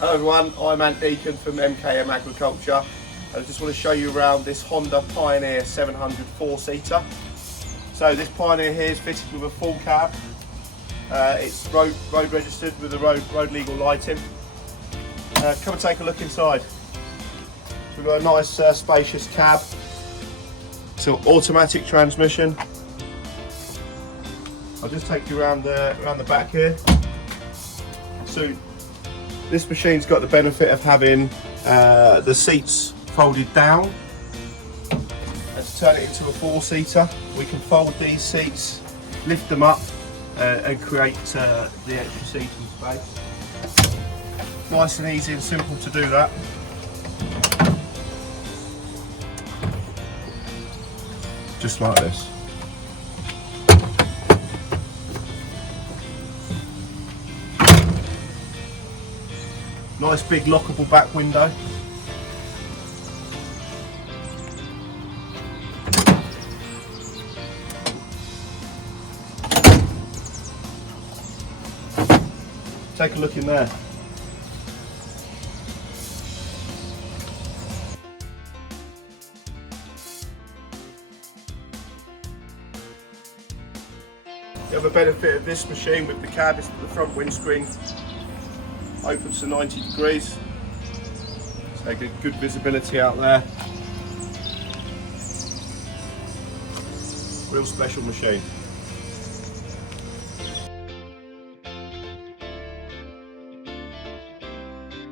Hello everyone, I'm Ant Deacon from MKM Agriculture. I just want to show you around this Honda Pioneer 700 4-seater. So this Pioneer here is fitted with a full cab. It's road registered with the road legal lighting. Come and take a look inside. So we've got a nice spacious cab. So automatic transmission. I'll just take you around the back here. So this machine's got the benefit of having the seats folded down. And to turn it into a 4-seater, we can fold these seats, lift them up and create the extra seating space. Nice and easy and simple to do that. Just like this. Nice big lockable back window. Take a look in there. The other benefit of this machine with the cab is that the front windscreen opens to 90 degrees, so good visibility out there. Real special machine.